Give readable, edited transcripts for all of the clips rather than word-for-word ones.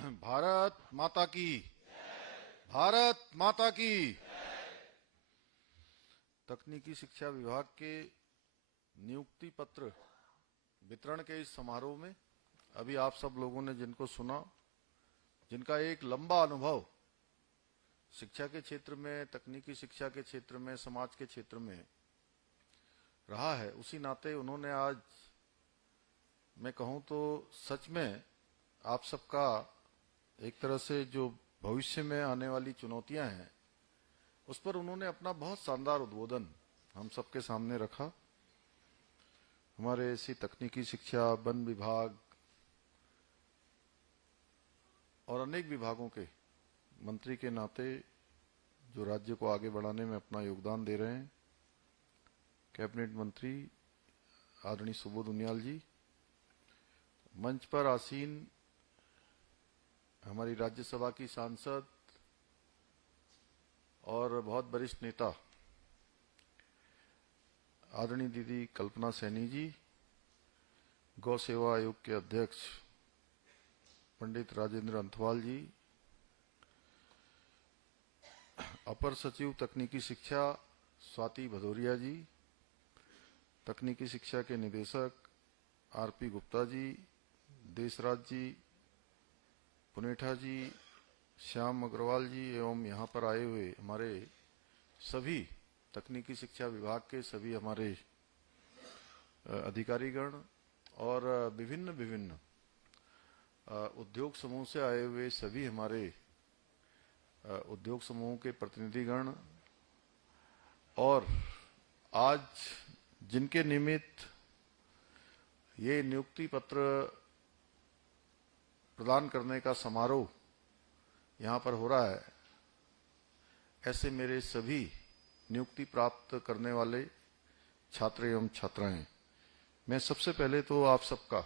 भारत माता की, भारत माता की। तकनीकी शिक्षा विभाग के नियुक्ति पत्र वितरण के इस समारोह में अभी आप सब लोगों ने जिनको सुना, जिनका एक लंबा अनुभव शिक्षा के क्षेत्र में, तकनीकी शिक्षा के क्षेत्र में, समाज के क्षेत्र में रहा है, उसी नाते उन्होंने आज, मैं कहूं तो सच में आप सबका एक तरह से जो भविष्य में आने वाली चुनौतियां हैं उस पर उन्होंने अपना बहुत शानदार उद्बोधन हम सबके सामने रखा। हमारे ऐसी तकनीकी शिक्षा, वन विभाग और अनेक विभागों के मंत्री के नाते जो राज्य को आगे बढ़ाने में अपना योगदान दे रहे हैं, कैबिनेट मंत्री आदरणीय सुबोध उनियाल जी, मंच पर आसीन हमारी राज्यसभा की सांसद और बहुत वरिष्ठ नेता आदरणीय दीदी कल्पना सैनी जी, गौ सेवा आयोग के अध्यक्ष पंडित राजेंद्र अंथवाल जी, अपर सचिव तकनीकी शिक्षा स्वाति भदौरिया जी, तकनीकी शिक्षा के निदेशक आरपी गुप्ता जी, देशराज जी, पुनेठा जी, श्याम अग्रवाल जी एवं यहाँ पर आए हुए हमारे सभी तकनीकी शिक्षा विभाग के सभी हमारे अधिकारीगण और विभिन्न विभिन्न उद्योग समूह से आए हुए सभी हमारे उद्योग समूह के प्रतिनिधिगण और आज जिनके निमित्त ये नियुक्ति पत्र प्रदान करने का समारोह यहाँ पर हो रहा है, ऐसे मेरे सभी नियुक्ति प्राप्त करने वाले छात्र एवं छात्राएं, मैं सबसे पहले तो आप सबका,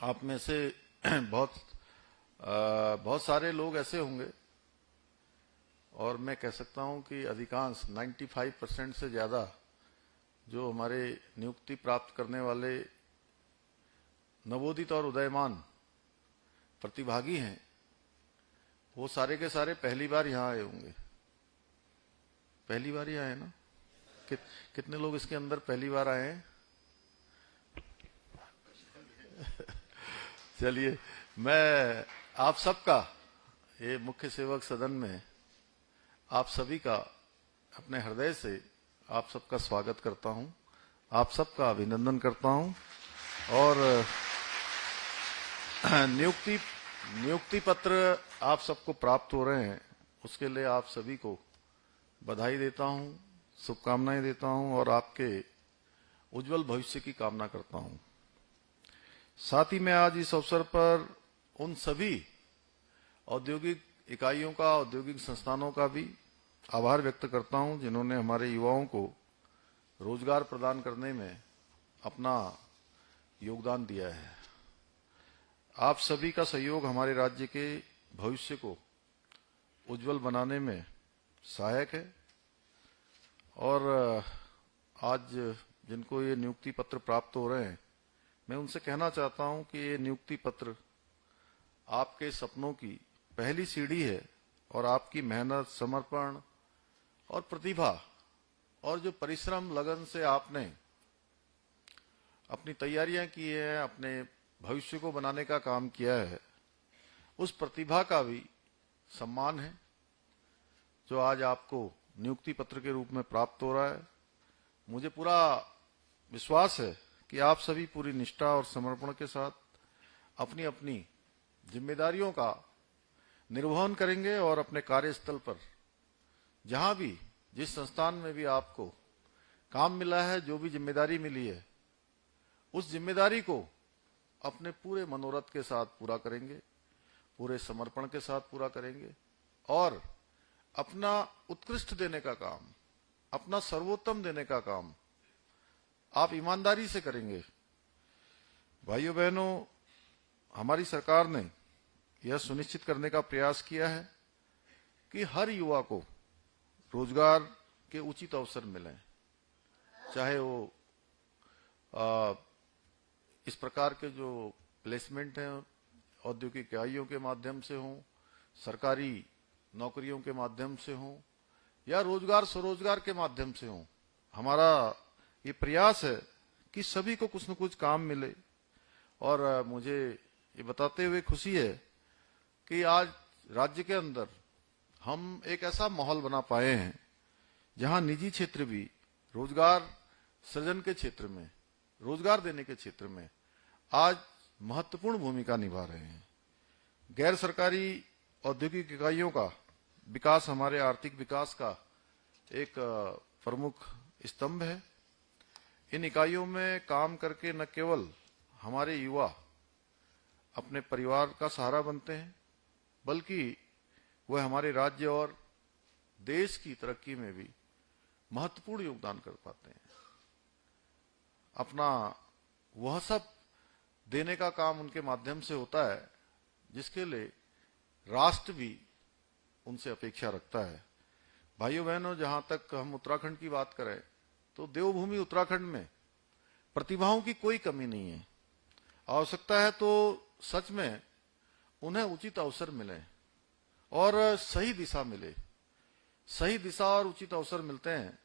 आप में से बहुत सारे लोग ऐसे होंगे और मैं कह सकता हूं कि अधिकांश 95% से ज्यादा जो हमारे नियुक्ति प्राप्त करने वाले नवोदित और उदयमान प्रतिभागी हैं, वो सारे के सारे पहली बार यहाँ आए होंगे। पहली बार ही आए ना? कितने लोग इसके अंदर पहली बार आए हैं? चलिए, मैं आप सबका, ये मुख्य सेवक सदन में आप सभी का अपने हृदय से आप सबका स्वागत करता हूं, आप सबका अभिनंदन करता हूं और नियुक्ति पत्र आप सबको प्राप्त हो रहे हैं, उसके लिए आप सभी को बधाई देता हूं, शुभकामनाएं देता हूं और आपके उज्जवल भविष्य की कामना करता हूं। साथ ही मैं आज इस अवसर पर उन सभी औद्योगिक इकाइयों का, औद्योगिक संस्थानों का भी आभार व्यक्त करता हूं जिन्होंने हमारे युवाओं को रोजगार प्रदान करने में अपना योगदान दिया है। आप सभी का सहयोग हमारे राज्य के भविष्य को उज्जवल बनाने में सहायक है और आज जिनको ये नियुक्ति पत्र प्राप्त हो रहे हैं, मैं उनसे कहना चाहता हूं कि ये नियुक्ति पत्र आपके सपनों की पहली सीढ़ी है और आपकी मेहनत, समर्पण और प्रतिभा और जो परिश्रम, लगन से आपने अपनी तैयारियां की है, अपने भविष्य को बनाने का काम किया है, उस प्रतिभा का भी सम्मान है जो आज आपको नियुक्ति पत्र के रूप में प्राप्त हो रहा है। मुझे पूरा विश्वास है कि आप सभी पूरी निष्ठा और समर्पण के साथ अपनी अपनी जिम्मेदारियों का निर्वहन करेंगे और अपने कार्यस्थल पर जहां भी, जिस संस्थान में भी आपको काम मिला है, जो भी जिम्मेदारी मिली है, उस जिम्मेदारी को अपने पूरे मनोरथ के साथ पूरा करेंगे, पूरे समर्पण के साथ पूरा करेंगे और अपना उत्कृष्ट देने का काम, अपना सर्वोत्तम देने का काम आप ईमानदारी से करेंगे। भाइयों बहनों, हमारी सरकार ने यह सुनिश्चित करने का प्रयास किया है कि हर युवा को रोजगार के उचित अवसर मिलें, चाहे वो इस प्रकार के जो प्लेसमेंट हैं औद्योगिक इकाइयों के माध्यम से हों, सरकारी नौकरियों के माध्यम से हों या रोजगार स्वरोजगार के माध्यम से हों, हमारा ये प्रयास है कि सभी को कुछ न कुछ काम मिले। और मुझे ये बताते हुए खुशी है कि आज राज्य के अंदर हम एक ऐसा माहौल बना पाए हैं जहां निजी क्षेत्र भी रोजगार सृजन के क्षेत्र में, रोजगार देने के क्षेत्र में आज महत्वपूर्ण भूमिका निभा रहे हैं। गैर सरकारी औद्योगिक इकाइयों का विकास हमारे आर्थिक विकास का एक प्रमुख स्तंभ है। इन इकाइयों में काम करके न केवल हमारे युवा अपने परिवार का सहारा बनते हैं, बल्कि वह हमारे राज्य और देश की तरक्की में भी महत्वपूर्ण योगदान कर पाते हैं। अपना वह सब देने का काम उनके माध्यम से होता है जिसके लिए राष्ट्र भी उनसे अपेक्षा रखता है। भाइयों बहनों, जहां तक हम उत्तराखंड की बात करें तो देवभूमि उत्तराखंड में प्रतिभाओं की कोई कमी नहीं है। आवश्यकता है तो सच में उन्हें उचित अवसर मिले और सही दिशा मिले। सही दिशा और उचित अवसर मिलते हैं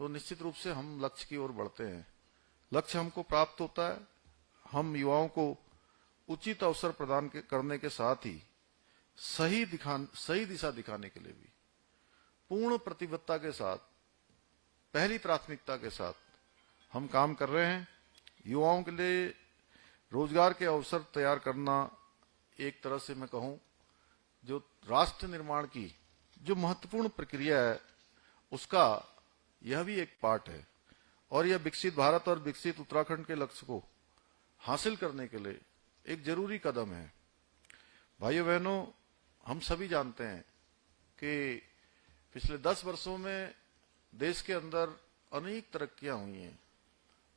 तो निश्चित रूप से हम लक्ष्य की ओर बढ़ते हैं। लक्ष्य हमको प्राप्त होता है। हम युवाओं को उचित अवसर प्रदान करने के साथ ही सही दिशा दिखाने के लिए भी पूर्ण प्रतिबद्धता के साथ, पहली प्राथमिकता के साथ हम काम कर रहे हैं। युवाओं के लिए रोजगार के अवसर तैयार करना एक तरह से मैं कहूं जो राष्ट्र निर्माण की जो महत्वपूर्ण प्रक्रिया है उसका यह भी एक पार्ट है और यह विकसित भारत और विकसित उत्तराखंड के लक्ष्य को हासिल करने के लिए एक जरूरी कदम है। भाइयों बहनों, हम सभी जानते हैं कि पिछले 10 वर्षों में देश के अंदर अनेक तरक्कियां हुई हैं।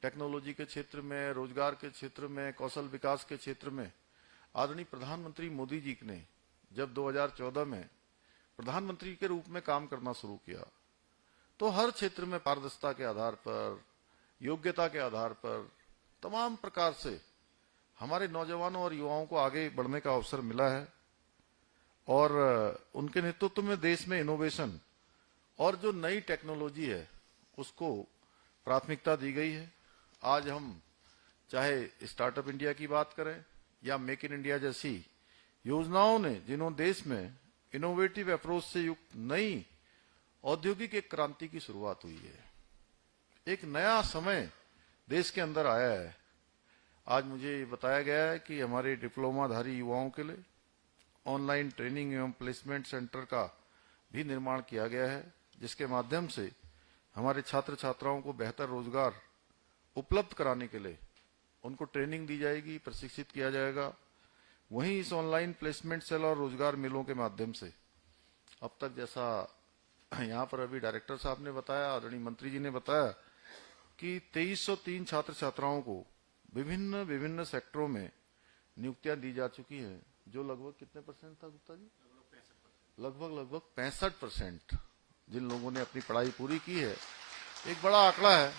टेक्नोलॉजी के क्षेत्र में, रोजगार के क्षेत्र में, कौशल विकास के क्षेत्र में। आदरणीय प्रधानमंत्री मोदी जी ने जब 2014 में प्रधानमंत्री के रूप में काम करना शुरू किया तो हर क्षेत्र में पारदर्शिता के आधार पर, योग्यता के आधार पर तमाम प्रकार से हमारे नौजवानों और युवाओं को आगे बढ़ने का अवसर मिला है और उनके नेतृत्व में देश में इनोवेशन और जो नई टेक्नोलॉजी है उसको प्राथमिकता दी गई है। आज हम चाहे स्टार्टअप इंडिया की बात करें या मेक इन इंडिया जैसी योजनाओं ने जिन्होंने देश में इनोवेटिव अप्रोच से युक्त नई औद्योगिक एक क्रांति की शुरुआत हुई है। एक नया समय देश के अंदर आया है। आज मुझे बताया गया है कि हमारे डिप्लोमाधारी युवाओं के लिए ऑनलाइन ट्रेनिंग एवं प्लेसमेंट सेंटर का भी निर्माण किया गया है, जिसके माध्यम से हमारे छात्र छात्राओं को बेहतर रोजगार उपलब्ध कराने के लिए उनको ट्रेनिंग दी जाएगी, प्रशिक्षित किया जाएगा। वहीं इस ऑनलाइन प्लेसमेंट सेल और रोजगार मेलों के माध्यम से अब तक जैसा यहाँ पर अभी डायरेक्टर साहब ने बताया, आदरणीय मंत्री जी ने बताया कि 2303 छात्र छात्राओं को विभिन्न सेक्टरों में नियुक्तियां दी जा चुकी हैं, जो लगभग कितने परसेंट था गुप्ता जी? लगभग 65% जिन लोगों ने अपनी पढ़ाई पूरी की है। एक बड़ा आंकड़ा है।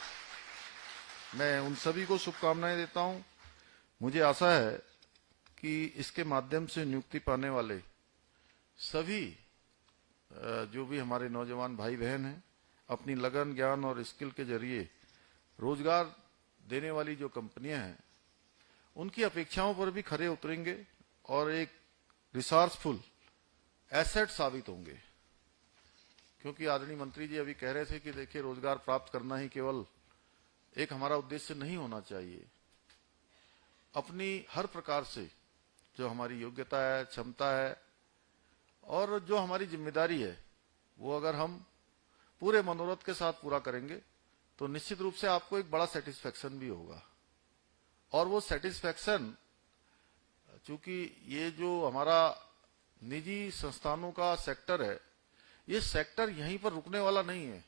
मैं उन सभी को शुभकामनाएं देता हूं। मुझे आशा है कि इसके माध्यम से नियुक्ति पाने वाले सभी जो भी हमारे नौजवान भाई बहन हैं अपनी लगन, ज्ञान और स्किल के जरिए रोजगार देने वाली जो कंपनियां हैं उनकी अपेक्षाओं पर भी खरे उतरेंगे और एक रिसोर्सफुल एसेट साबित होंगे। क्योंकि आदरणीय मंत्री जी अभी कह रहे थे कि देखिए, रोजगार प्राप्त करना ही केवल एक हमारा उद्देश्य नहीं होना चाहिए। अपनी हर प्रकार से जो हमारी योग्यता है, क्षमता है और जो हमारी जिम्मेदारी है, वो अगर हम पूरे मनोरथ के साथ पूरा करेंगे तो निश्चित रूप से आपको एक बड़ा सेटिस्फेक्शन भी होगा। और वो सेटिस्फेक्शन, चूंकि ये जो हमारा निजी संस्थानों का सेक्टर है, ये सेक्टर यहीं पर रुकने वाला नहीं है।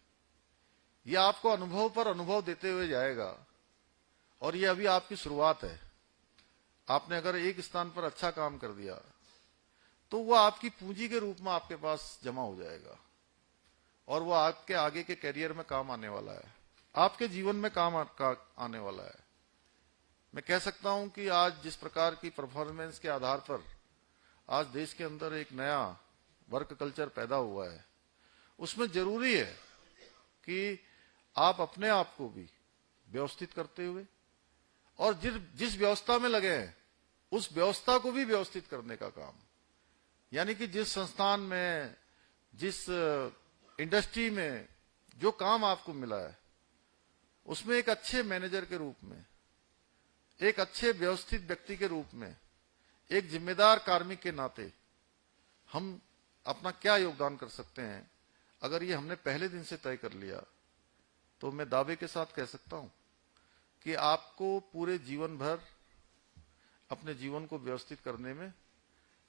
ये आपको अनुभव पर अनुभव देते हुए जाएगा और ये अभी आपकी शुरुआत है। आपने अगर एक स्थान पर अच्छा काम कर दिया तो वो आपकी पूंजी के रूप में आपके पास जमा हो जाएगा और वो आपके आगे के करियर में काम आने वाला है, आपके जीवन में काम आने वाला है। मैं कह सकता हूं कि आज जिस प्रकार की परफॉर्मेंस के आधार पर आज देश के अंदर एक नया वर्क कल्चर पैदा हुआ है, उसमें जरूरी है कि आप अपने आप को भी व्यवस्थित करते हुए और जिस व्यवस्था में लगे हैं उस व्यवस्था को भी व्यवस्थित करने का काम, यानी कि जिस संस्थान में, जिस इंडस्ट्री में जो काम आपको मिला है उसमें एक अच्छे मैनेजर के रूप में, एक अच्छे व्यवस्थित व्यक्ति के रूप में, एक जिम्मेदार कार्मिक के नाते हम अपना क्या योगदान कर सकते हैं, अगर ये हमने पहले दिन से तय कर लिया तो मैं दावे के साथ कह सकता हूं कि आपको पूरे जीवन भर अपने जीवन को व्यवस्थित करने में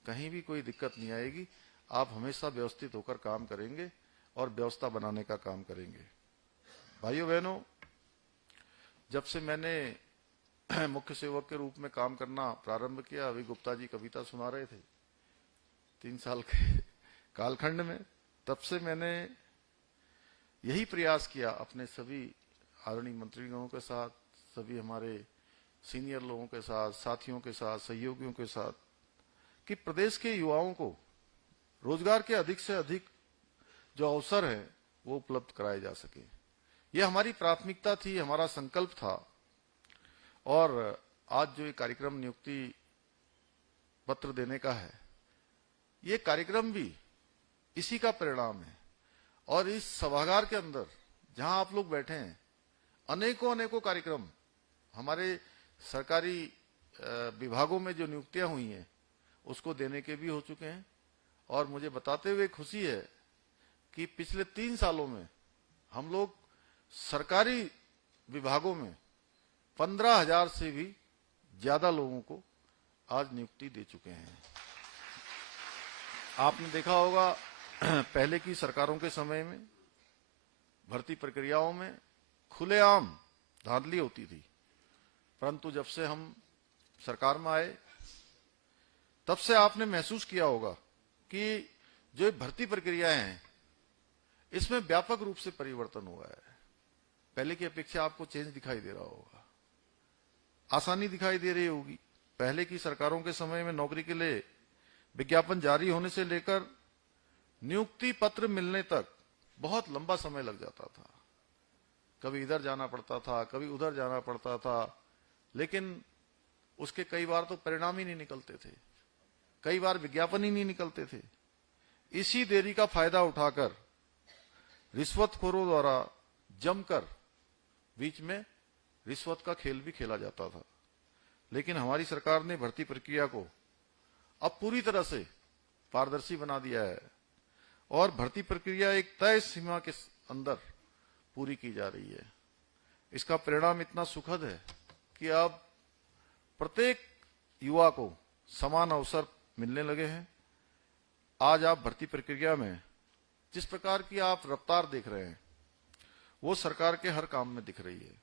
कहीं भी कोई दिक्कत नहीं आएगी। आप हमेशा व्यवस्थित होकर काम करेंगे और व्यवस्था बनाने का काम करेंगे। भाइयों बहनों, जब से मैंने मुख्य सेवक के रूप में काम करना प्रारंभ किया, अभी गुप्ता जी कविता सुना रहे थे 3 साल के कालखंड में, तब से मैंने यही प्रयास किया अपने सभी आदरणीय मंत्रीगणों के साथ, सभी हमारे सीनियर लोगों के साथ, साथियों के साथ, सहयोगियों के साथ, कि प्रदेश के युवाओं को रोजगार के अधिक से अधिक जो अवसर है वो उपलब्ध कराए जा सके। ये हमारी प्राथमिकता थी, हमारा संकल्प था। और आज जो ये कार्यक्रम नियुक्ति पत्र देने का है, ये कार्यक्रम भी इसी का परिणाम है। और इस सभागार के अंदर जहां आप लोग बैठे हैं, अनेकों अनेकों कार्यक्रम हमारे सरकारी विभागों में जो नियुक्तियां हुई हैं उसको देने के भी हो चुके हैं। और मुझे बताते हुए खुशी है कि पिछले 3 सालों में हम लोग सरकारी विभागों में 15,000 से भी ज्यादा लोगों को आज नियुक्ति दे चुके हैं। आपने देखा होगा पहले की सरकारों के समय में भर्ती प्रक्रियाओं में खुलेआम धांधली होती थी, परंतु जब से हम सरकार में आए तब से आपने महसूस किया होगा कि जो भर्ती प्रक्रियाएं हैं इसमें व्यापक रूप से परिवर्तन हुआ है। पहले की अपेक्षा आपको चेंज दिखाई दे रहा होगा, आसानी दिखाई दे रही होगी। पहले की सरकारों के समय में नौकरी के लिए विज्ञापन जारी होने से लेकर नियुक्ति पत्र मिलने तक बहुत लंबा समय लग जाता था। कभी इधर जाना पड़ता था, कभी उधर जाना पड़ता था, लेकिन उसके कई बार तो परिणाम ही नहीं निकलते थे, कई बार विज्ञापन ही नहीं निकलते थे। इसी देरी का फायदा उठाकर रिश्वतखोरों द्वारा जमकर बीच में रिश्वत का खेल भी खेला जाता था। लेकिन हमारी सरकार ने भर्ती प्रक्रिया को अब पूरी तरह से पारदर्शी बना दिया है और भर्ती प्रक्रिया एक तय सीमा के अंदर पूरी की जा रही है। इसका परिणाम इतना सुखद है कि अब प्रत्येक युवा को समान अवसर मिलने लगे हैं। आज आप भर्ती प्रक्रिया में जिस प्रकार की आप रफ्तार देख रहे हैं वो सरकार के हर काम में दिख रही है।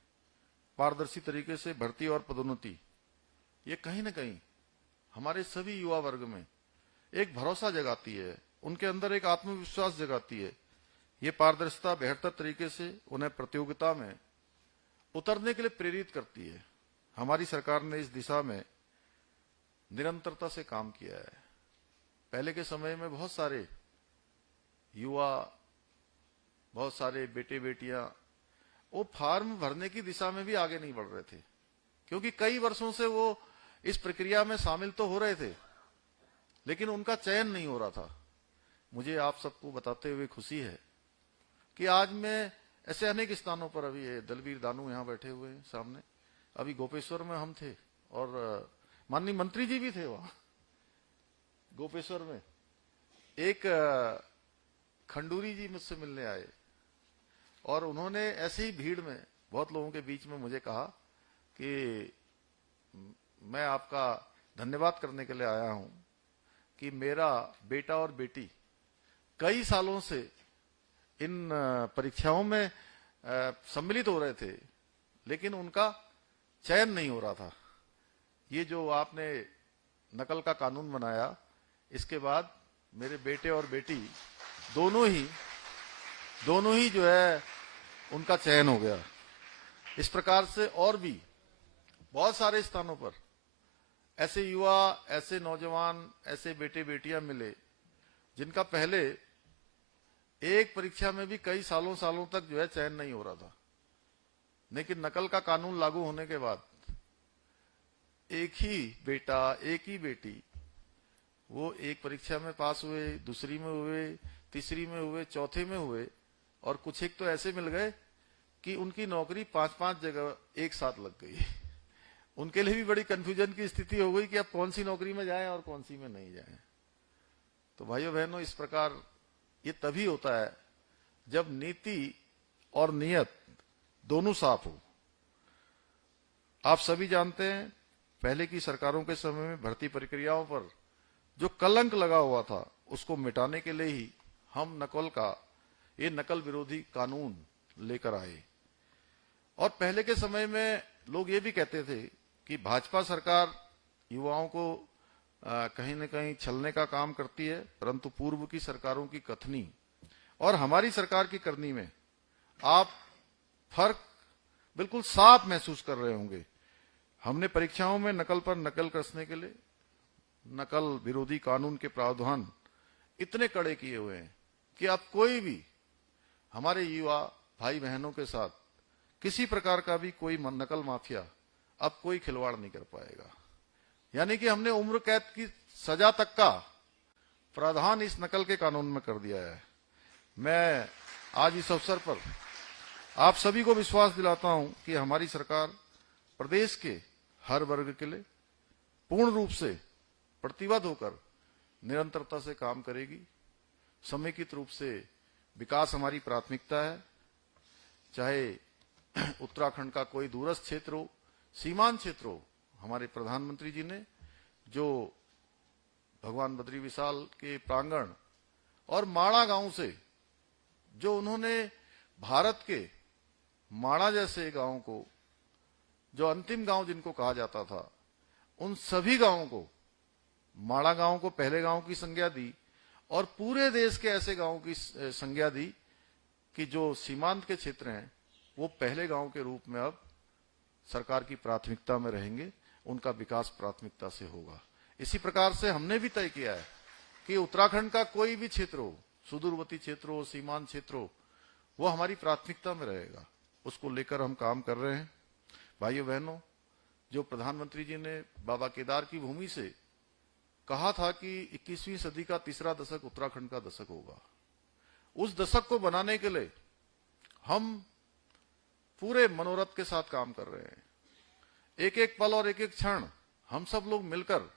पारदर्शी तरीके से भर्ती और पदोन्नति, ये कहीं न कहीं हमारे सभी युवा वर्ग में एक भरोसा जगाती है, उनके अंदर एक आत्मविश्वास जगाती है। ये पारदर्शिता बेहतर तरीके से उन्हें प्रतियोगिता में उतरने के लिए प्रेरित करती है। हमारी सरकार ने इस दिशा में निरंतरता से काम किया है। पहले के समय में बहुत सारे युवा, बहुत सारे बेटे बेटियां वो फॉर्म भरने की दिशा में भी आगे नहीं बढ़ रहे थे, क्योंकि कई वर्षों से वो इस प्रक्रिया में शामिल तो हो रहे थे लेकिन उनका चयन नहीं हो रहा था। मुझे आप सबको बताते हुए खुशी है कि आज मैं ऐसे अनेक स्थानों पर, अभी ये दलवीर दानू यहाँ बैठे हुए हैं सामने, अभी गोपेश्वर में हम थे और माननीय मंत्री जी भी थे वहां गोपेश्वर में। एक खंडूरी जी मुझसे मिलने आए और उन्होंने ऐसे ही भीड़ में बहुत लोगों के बीच में मुझे कहा कि मैं आपका धन्यवाद करने के लिए आया हूं कि मेरा बेटा और बेटी कई सालों से इन परीक्षाओं में सम्मिलित हो रहे थे लेकिन उनका चयन नहीं हो रहा था। ये जो आपने नकल का कानून बनाया, इसके बाद मेरे बेटे और बेटी दोनों ही जो है उनका चयन हो गया। इस प्रकार से और भी बहुत सारे स्थानों पर ऐसे युवा, ऐसे नौजवान, ऐसे बेटे बेटियां मिले जिनका पहले एक परीक्षा में भी कई सालों सालों तक जो है चयन नहीं हो रहा था, लेकिन नकल का कानून लागू होने के बाद एक ही बेटा, एक ही बेटी, वो एक परीक्षा में पास हुए, दूसरी में हुए, तीसरी में हुए, चौथे में हुए, और कुछ एक तो ऐसे मिल गए कि उनकी नौकरी 5-5 जगह एक साथ लग गई। उनके लिए भी बड़ी कंफ्यूजन की स्थिति हो गई कि अब कौन सी नौकरी में जाएं और कौन सी में नहीं जाएं। तो भाइयों बहनों, इस प्रकार ये तभी होता है जब नीति और नियत दोनों साफ हो। आप सभी जानते हैं, पहले की सरकारों के समय में भर्ती प्रक्रियाओं पर जो कलंक लगा हुआ था, उसको मिटाने के लिए ही हम ये नकल विरोधी कानून लेकर आए। और पहले के समय में लोग ये भी कहते थे कि भाजपा सरकार युवाओं को कहीं न कहीं छलने का काम करती है, परंतु पूर्व की सरकारों की कथनी और हमारी सरकार की करनी में आप फर्क बिल्कुल साफ महसूस कर रहे होंगे। हमने परीक्षाओं में नकल पर नकल कसने के लिए नकल विरोधी कानून के प्रावधान इतने कड़े किए हुए हैं कि अब कोई भी हमारे युवा भाई बहनों के साथ किसी प्रकार का भी कोई नकल माफिया अब कोई खिलवाड़ नहीं कर पाएगा। यानी कि हमने उम्र कैद की सजा तक का प्रावधान इस नकल के कानून में कर दिया है। मैं आज इस अवसर पर आप सभी को विश्वास दिलाता हूं कि हमारी सरकार प्रदेश के हर वर्ग के लिए पूर्ण रूप से प्रतिबद्ध होकर निरंतरता से काम करेगी। समेकित रूप से विकास हमारी प्राथमिकता है, चाहे उत्तराखंड का कोई दूरस्थ क्षेत्र हो, सीमांत क्षेत्र हो। हमारे प्रधानमंत्री जी ने जो भगवान बद्री विशाल के प्रांगण और माणा गांव से जो उन्होंने भारत के माणा जैसे गांव को, जो अंतिम गांव जिनको कहा जाता था, उन सभी गांवों को, माणा गांव को पहले गांव की संज्ञा दी और पूरे देश के ऐसे गांवों की संज्ञा दी कि जो सीमांत के क्षेत्र हैं वो पहले गांव के रूप में अब सरकार की प्राथमिकता में रहेंगे, उनका विकास प्राथमिकता से होगा। इसी प्रकार से हमने भी तय किया है कि उत्तराखंड का कोई भी क्षेत्र हो, सुदूरवर्ती क्षेत्र हो, सीमांत क्षेत्र हो, वो हमारी प्राथमिकता में रहेगा। उसको लेकर हम काम कर रहे हैं। भाइयों बहनों, जो प्रधानमंत्री जी ने बाबा केदार की भूमि से कहा था कि 21वीं सदी का तीसरा दशक उत्तराखंड का दशक होगा, उस दशक को बनाने के लिए हम पूरे मनोरथ के साथ काम कर रहे हैं। एक एक पल और एक एक क्षण हम सब लोग मिलकर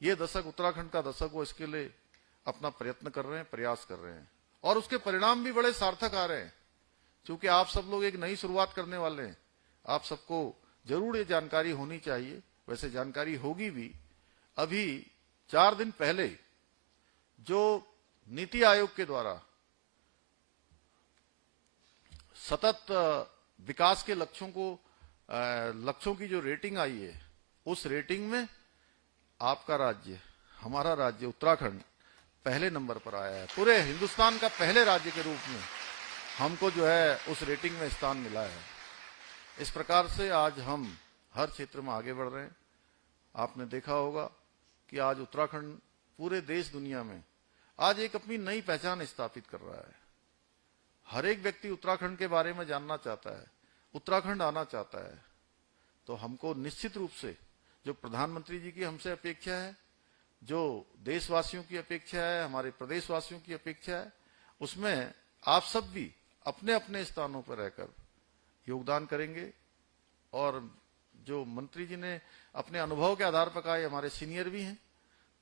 ये दशक उत्तराखंड का दशक हो, इसके लिए अपना प्रयत्न कर रहे हैं, प्रयास कर रहे हैं, और उसके परिणाम भी बड़े सार्थक आ रहे हैं। क्योंकि आप सब लोग एक नई शुरुआत करने वाले हैं, आप सबको जरूर ये जानकारी होनी चाहिए, वैसे जानकारी होगी भी। अभी 4 दिन पहले जो नीति आयोग के द्वारा सतत विकास के लक्ष्यों की जो रेटिंग आई है, उस रेटिंग में आपका राज्य, हमारा राज्य उत्तराखंड पहले नंबर पर आया है। पूरे हिंदुस्तान का पहले राज्य के रूप में हमको जो है उस रेटिंग में स्थान मिला है। इस प्रकार से आज हम हर क्षेत्र में आगे बढ़ रहे हैं। आपने देखा होगा कि आज उत्तराखंड पूरे देश दुनिया में आज एक अपनी नई पहचान स्थापित कर रहा है। हर एक व्यक्ति उत्तराखंड के बारे में जानना चाहता है, उत्तराखंड आना चाहता है। तो हमको निश्चित रूप से जो प्रधानमंत्री जी की हमसे अपेक्षा है, जो देशवासियों की अपेक्षा है, हमारे प्रदेशवासियों की अपेक्षा है, उसमें आप सब भी अपने अपने स्थानों पर रहकर योगदान करेंगे। और जो मंत्री जी ने अपने अनुभव के आधार पर कहा, हमारे सीनियर भी हैं,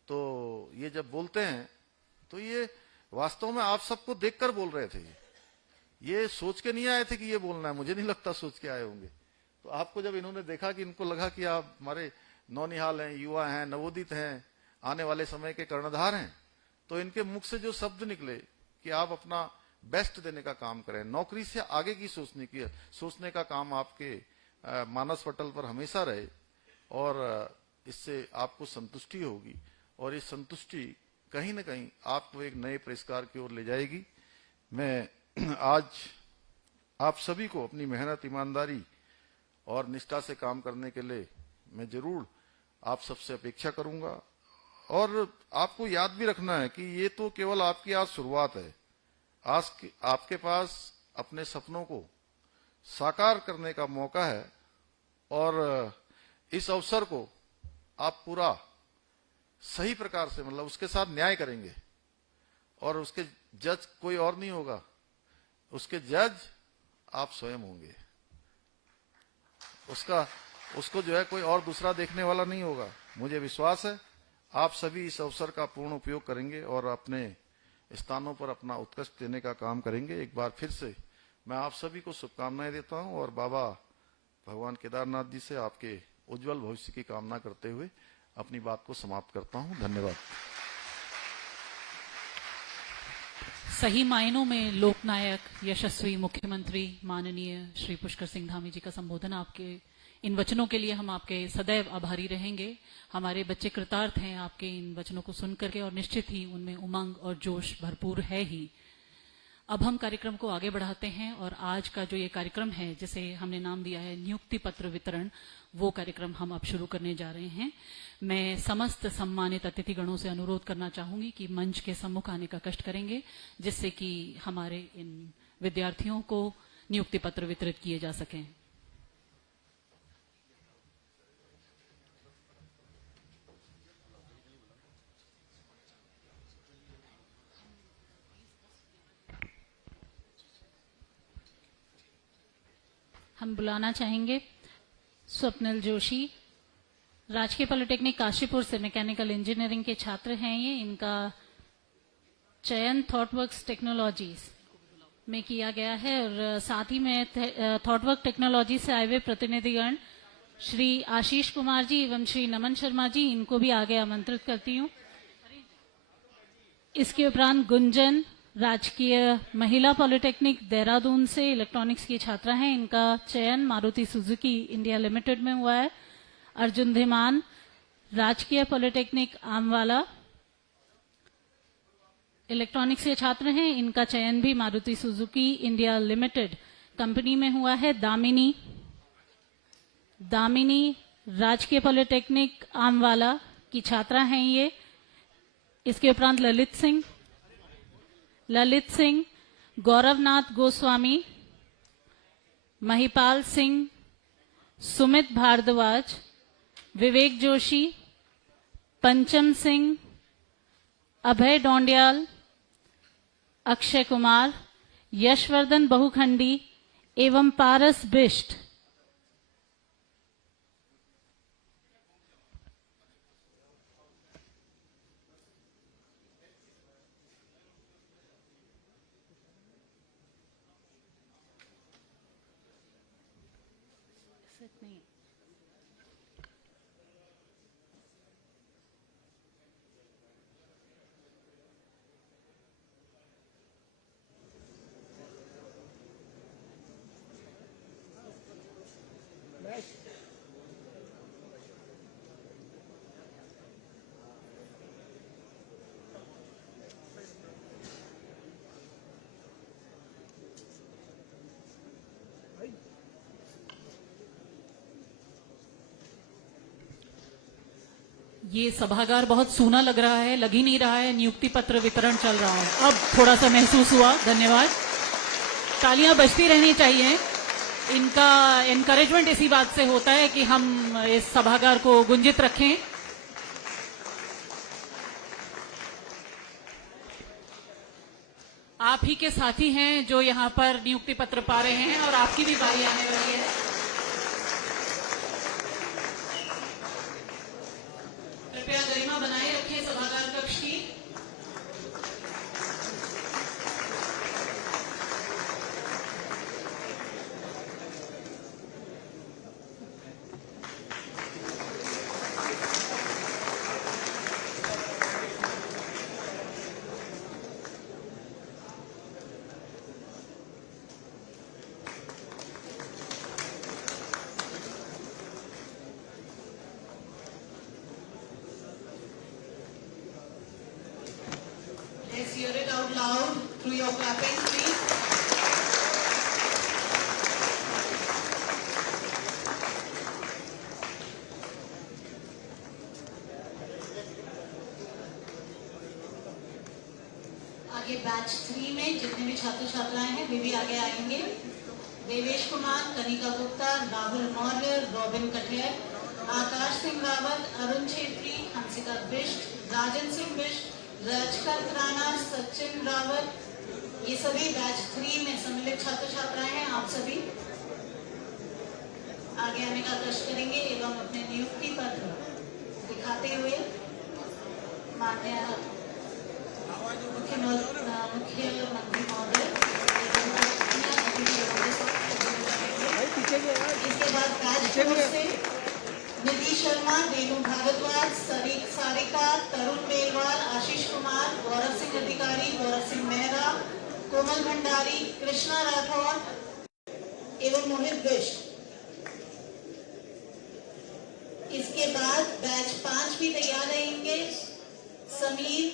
तो ये जब बोलते हैं तो ये वास्तव में आप सबको देखकर बोल रहे थे। ये सोच के नहीं आए थे कि ये बोलना है, मुझे नहीं लगता सोच के आए होंगे। तो आपको जब इन्होंने देखा कि इनको लगा कि आप हमारे नौनिहाल हैं, युवा हैं, नवोदित हैं, आने वाले समय के कर्णधार हैं, तो इनके मुख से जो शब्द निकले कि आप अपना बेस्ट देने का काम करें, नौकरी से आगे की सोचने का काम आपके मानस पटल पर हमेशा रहे, और इससे आपको संतुष्टि होगी, और ये संतुष्टि कहीं न कहीं आपको एक नए पुरस्कार की ओर ले जाएगी। मैं आज आप सभी को अपनी मेहनत, ईमानदारी और निष्ठा से काम करने के लिए मैं जरूर आप सबसे अपेक्षा करूंगा। और आपको याद भी रखना है कि ये तो केवल आपकी आज शुरुआत है। आज आपके पास अपने सपनों को साकार करने का मौका है और इस अवसर को आप पूरा सही प्रकार से मतलब उसके साथ न्याय करेंगे और उसके जज कोई और नहीं होगा, उसके जज आप स्वयं होंगे। उसको जो है कोई और दूसरा देखने वाला नहीं होगा। मुझे विश्वास है आप सभी इस अवसर का पूर्ण उपयोग करेंगे और अपने स्थानों पर अपना उत्कृष्ट देने का काम करेंगे। एक बार फिर से मैं आप सभी को शुभकामनाएं देता हूं और बाबा भगवान केदारनाथ जी से आपके उज्जवल भविष्य की कामना करते हुए अपनी बात को समाप्त करता हूं। धन्यवाद। सही मायनों में लोकनायक, यशस्वी मुख्यमंत्री माननीय श्री पुष्कर सिंह धामी जी का संबोधन, आपके इन वचनों के लिए हम आपके सदैव आभारी रहेंगे। हमारे बच्चे कृतार्थ हैं आपके इन वचनों को सुनकर के और निश्चित ही उनमें उमंग और जोश भरपूर है ही। अब हम कार्यक्रम को आगे बढ़ाते हैं और आज का जो ये कार्यक्रम है जिसे हमने नाम दिया है नियुक्ति पत्र वितरण, वो कार्यक्रम हम अब शुरू करने जा रहे हैं। मैं समस्त सम्मानित अतिथिगणों से अनुरोध करना चाहूंगी कि मंच के सम्मुख आने का कष्ट करेंगे जिससे कि हमारे इन विद्यार्थियों को नियुक्ति पत्र वितरित किए जा सकें। हम बुलाना चाहेंगे स्वप्निल जोशी, राजकीय पॉलिटेक्निक काशीपुर से मैकेनिकल इंजीनियरिंग के छात्र हैं ये। इनका चयन थॉटवर्क्स टेक्नोलॉजीज में किया गया है और साथ ही में थॉटवर्क टेक्नोलॉजी से आए हुए प्रतिनिधिगण श्री आशीष कुमार जी एवं श्री नमन शर्मा जी, इनको भी आगे आमंत्रित करती हूँ। इसके उपरांत गुंजन, राजकीय महिला पॉलिटेक्निक देहरादून से इलेक्ट्रॉनिक्स की छात्रा हैं। इनका चयन मारुति सुजुकी इंडिया लिमिटेड में हुआ है। अर्जुन धीमान, राजकीय पॉलिटेक्निक आमवाला, इलेक्ट्रॉनिक्स के छात्र हैं। इनका चयन भी Maruti Suzuki India limited company में हुआ है। दामिनी राजकीय पॉलिटेक्निक आमवाला की छात्रा हैं ये। इसके उपरांत ललित सिंह, गौरवनाथ गोस्वामी, महिपाल सिंह, सुमित भारद्वाज, विवेक जोशी, पंचम सिंह, अभय डोंडियाल, अक्षय कुमार, यशवर्धन बहुखंडी एवं पारस बिष्ट। ये सभागार बहुत सूना लग रहा है, लग ही नहीं रहा है नियुक्ति पत्र वितरण चल रहा है। अब थोड़ा सा महसूस हुआ। धन्यवाद। तालियां बजती रहनी चाहिए। इनका एनकरेजमेंट इसी बात से होता है कि हम इस सभागार को गुंजित रखें। आप ही के साथी हैं जो यहाँ पर नियुक्ति पत्र पा रहे हैं और आपकी भी बारी आने वाली है। कृपया गरिमा बनाए रखिए सभागार कक्ष की। आगे बैच 3 में जितने भी छात्र छात्राएं हैं वे भी आगे आएंगे। देवेश कुमार, कनिका गुप्ता, राहुल मौर्य, रॉबिन कठेर, आकाश सिंह रावत, अरुण छेत्री, हंसिका बिष्ट, राजन सिंह बिष्ट, राजकर राणा, सचिन रावत, ये सभी बैच 3 में सम्मिलित छात्र छात्राएं हैं। आप सभी आगे आने का कष्ट करेंगे एवं अपने नियुक्ति पत्र दिखाते हुए माननीय मुख्यमंत्री महोदय इसके बाद बैच 4 से निधि शर्मा, रेणु भारद्वाज, सारिका, तरुण मेलवाल, आशीष कुमार, गौरव सिंह अधिकारी, गौरव सिंह मेहरा, कोमल भंडारी, कृष्णा राठौर एवं मोहित बिष्ट। इसके बाद बैच 5 भी तैयार रहेंगे। समीर,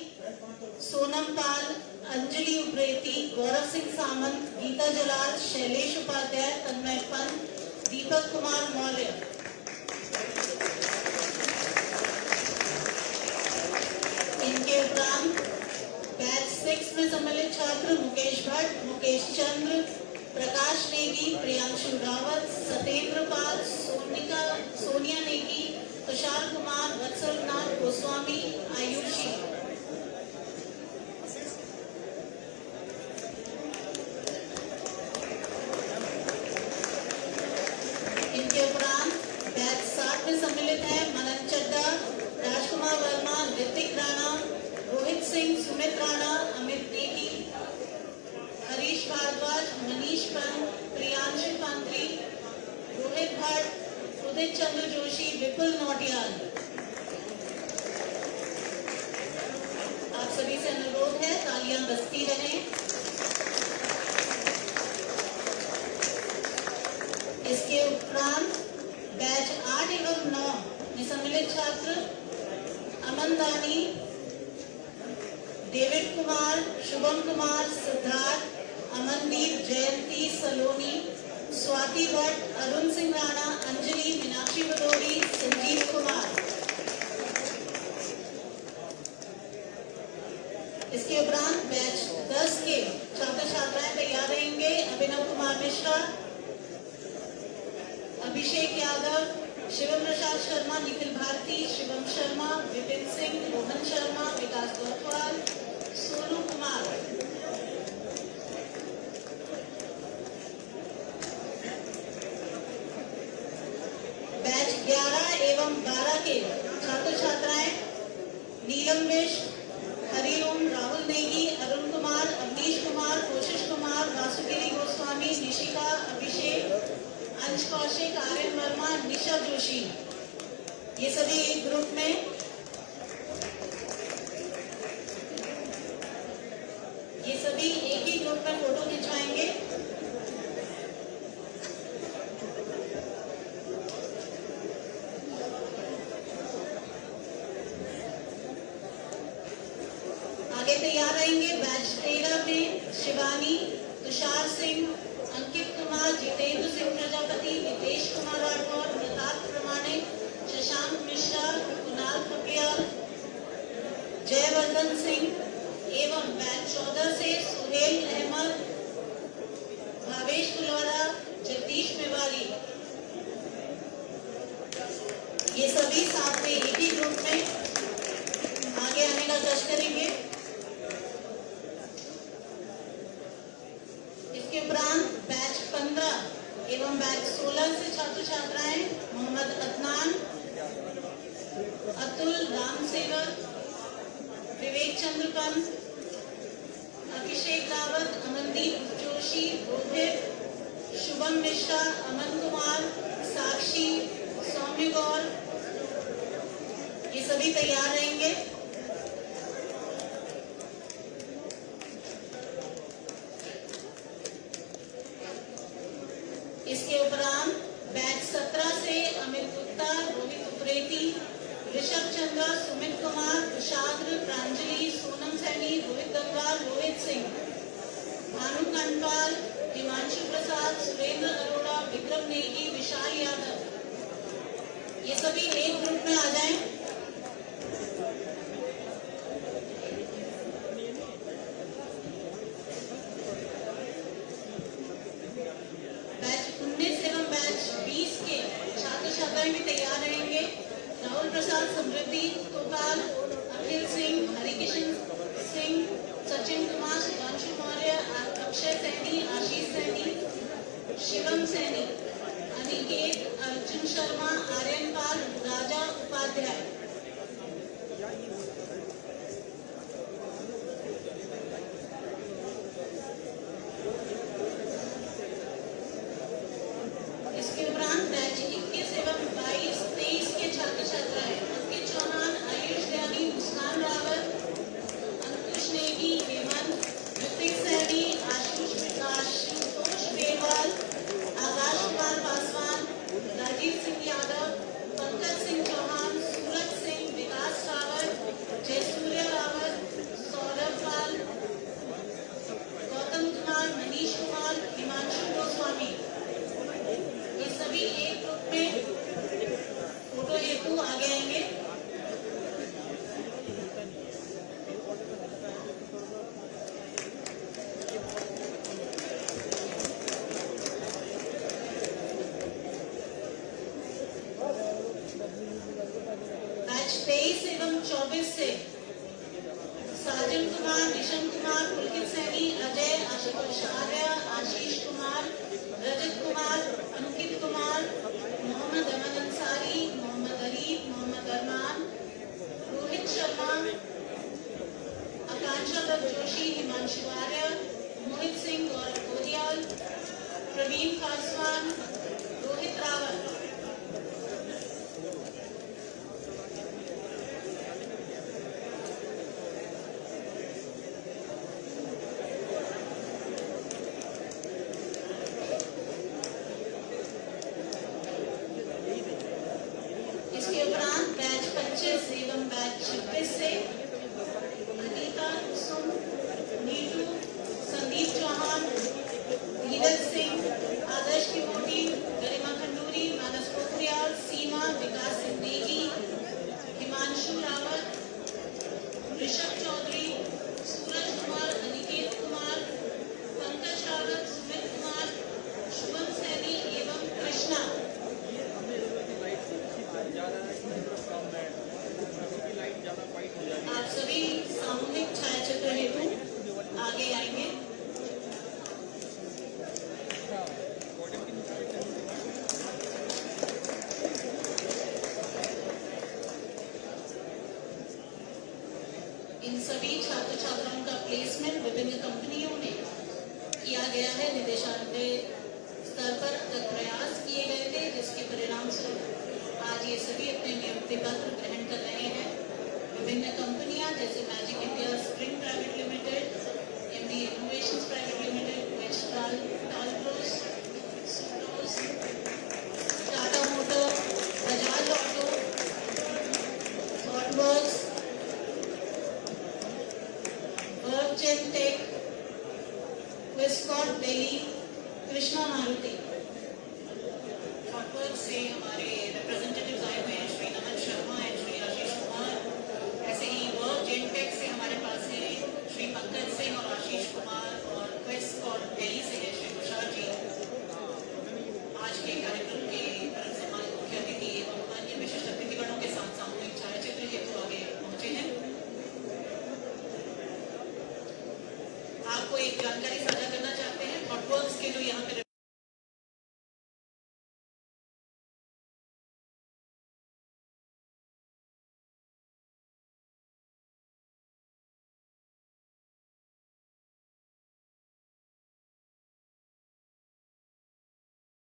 सोनम पाल, अंजलि उप्रेती, गौरव सिंह सामंत, गीता जलाल, शैलेश उपाध्याय, तन्मय पंत, दीपक कुमार मौर्य। इनके उपरांत बैच 6 में सम्मिलित छात्र मुकेश भट्ट, मुकेश चंद्र, प्रकाश नेगी, प्रियांशु रावत, सत्येंद्र पाल, सोनिया नेगी, तुषार कुमार, वत्सलनाथ गोस्वामी, आयुषी। इनके उपरांत बैच 7 में सम्मिलित है मनन चड्डा, राजकुमार वर्मा, ऋतिक राणा, रोहित सिंह, सुमित राणा, अमित नेगी, हरीश भारद्वाज, मनीष पंत, प्रियांशु पंत्री, रोहित भट्ट, उदित चंद्र जोशी, विपुल नौटियाल। आप सभी से अनुरोध है तालियां बजती रहें। इसके उपरांत बैच 8 एवं 9 में सम्मिलित छात्र अमन दानी, डेविड कुमार, शुभम कुमार, सिद्धार्थ, अमनदीप, जयंती, सलोनी, स्वाति भट्ट, अरुण सिंह राणा, अंजलि, मीनाक्षी भदौरी, संजीव कुमार। इसके उपरांत बैच 10 के छात्र छात्राएं तैयार रहेंगे। अभिनव कुमार मिश्रा, अभिषेक यादव, शिवम प्रसाद शर्मा, निखिल भारती, शिवम शर्मा, विपिन सिंह, रोहन शर्मा, विकास गौतवाल, सोनू कुमार। बैच 11 एवं 12 के छात्र छात्राएं नीलम बिष्ट, हरिओम, राहुल नेगी, अरुण कुमार, अवनीश कुमार, कोशिश कुमार, वासुगिरी गोस्वामी, निशिका, अभिषेक, अंश कौशिक, आर्यन वर्मा, निशा जोशी, ये सभी एक ग्रुप में एक ही ग्रुप में फोटो खिंचवाएंगे। आगे तैयार रहेंगे बैच 13 में शिवानी, तुषार सिंह, अंकित कुमार, जितेंद्र सिंह प्रजापति, नितेश कुमार राठौर, प्रताप प्रमाणिक, शशांक मिश्रा, कुणाल खपिया, जयवर्धन सिंह एवं बैच 14 से सुहेल अहमद, भावेश कुलवाड़ा, जगदीश मेवाली, ये सभी साथ में एक ही ग्रुप में आगे आने का कष्ट करेंगे। इसके उपरांत बैच 15 एवं बैच 16 से छात्र छात्राएं मोहम्मद अदनान, अतुल, राम सेवक, विवेक चंद्र पंत, अभिषेक रावत, अमनदीप जोशी, रोहित, शुभम मिश्रा, अमन कुमार, साक्षी, सौम्य गौर, ये सभी तैयार रहेंगे। इसके उपरांत बैच 17 से अमित गुप्ता, रोहित उप्रेती, ऋषभ चंद्र, सुमित कुमार, कुशाग्र, प्रांजलि, सोनम सैनी, रोहित गंगार, रोहित सिंह, भानु कंटवाल, हिमांशु प्रसाद, सुरेंद्र अरोड़ा, विक्रम नेगी, विशाल यादव, ये सभी एक ग्रुप में आ जाएं। ऑफिस से साजन कुमार, निशन कुमार, पुलकित सैनी, अजय, आशुतोष आर्य, आशीष कुमार, रजत कुमार, अंकित कुमार, मोहम्मद अमन अंसारी, मोहम्मद अरीफ, मोहम्मद अरमान, रोहित शर्मा, आकांक्षा दत्त जोशी, हिमांशु आर्य, मोहित सिंह, गौरव कोरियाल, प्रवीण पासवान, रोहित रावत। इसके उपरांत बैच 25 एवं बैच 26 से अनीता कुसुम, नीतू, संदीप चौहान, धीरज सिंह, आदर्श त्रिपुटी, गरिमा खंडूरी, मानस पोखरियाल, सीमा, विकास सिंह नेगी, हिमांशु रावत, ऋषभ चौधरी, सूरज कुमार, अनिकेत कुमार, पंकज रावत, सुमित कुमार, शुभम सैनी एवं कृष्णा। आप सभी सामूहिक छायाचित्र हेतु आगे आएंगे। इन सभी छात्र छात्राओं का प्लेसमेंट विभिन्न कंपनियों में किया गया है। निदेशालय स्तर पर तक प्रयास किए गए थे, जिसके परिणाम स्वरूप आज ये सभी अपने नियुक्ति पत्र ग्रहण कर रहे हैं। विभिन्न कंपनियां जैसे Magic India Spring Private Limited, MD Innovations Private Limited, Westral Talbros, Supros, Tata Motor, Bajaj Auto, Hotworks, Bergen Tech, Viscott Delhi, Krishna Maruti. Hotworks से हमारे रिप्रेजेंटेटिव्स आए हुए हैं, श्री नमन शर्मा एंड श्री आशीष कुमार। ऐसे ही वर्क जेनटेक से हमारे पास है श्री पंकज सिंह और आशीष कुमार, और क्वेस्कॉट दिल्ली से है श्री तुषार जी। आज के कार्यक्रम के सम्मानित मुख्य अतिथि एवं अन्य विशिष्ट अतिथिगणों के साथ सामूहिक छायाचित्र हेतु आगे पहुंचे हैं। आपको एक जानकारी साझा करना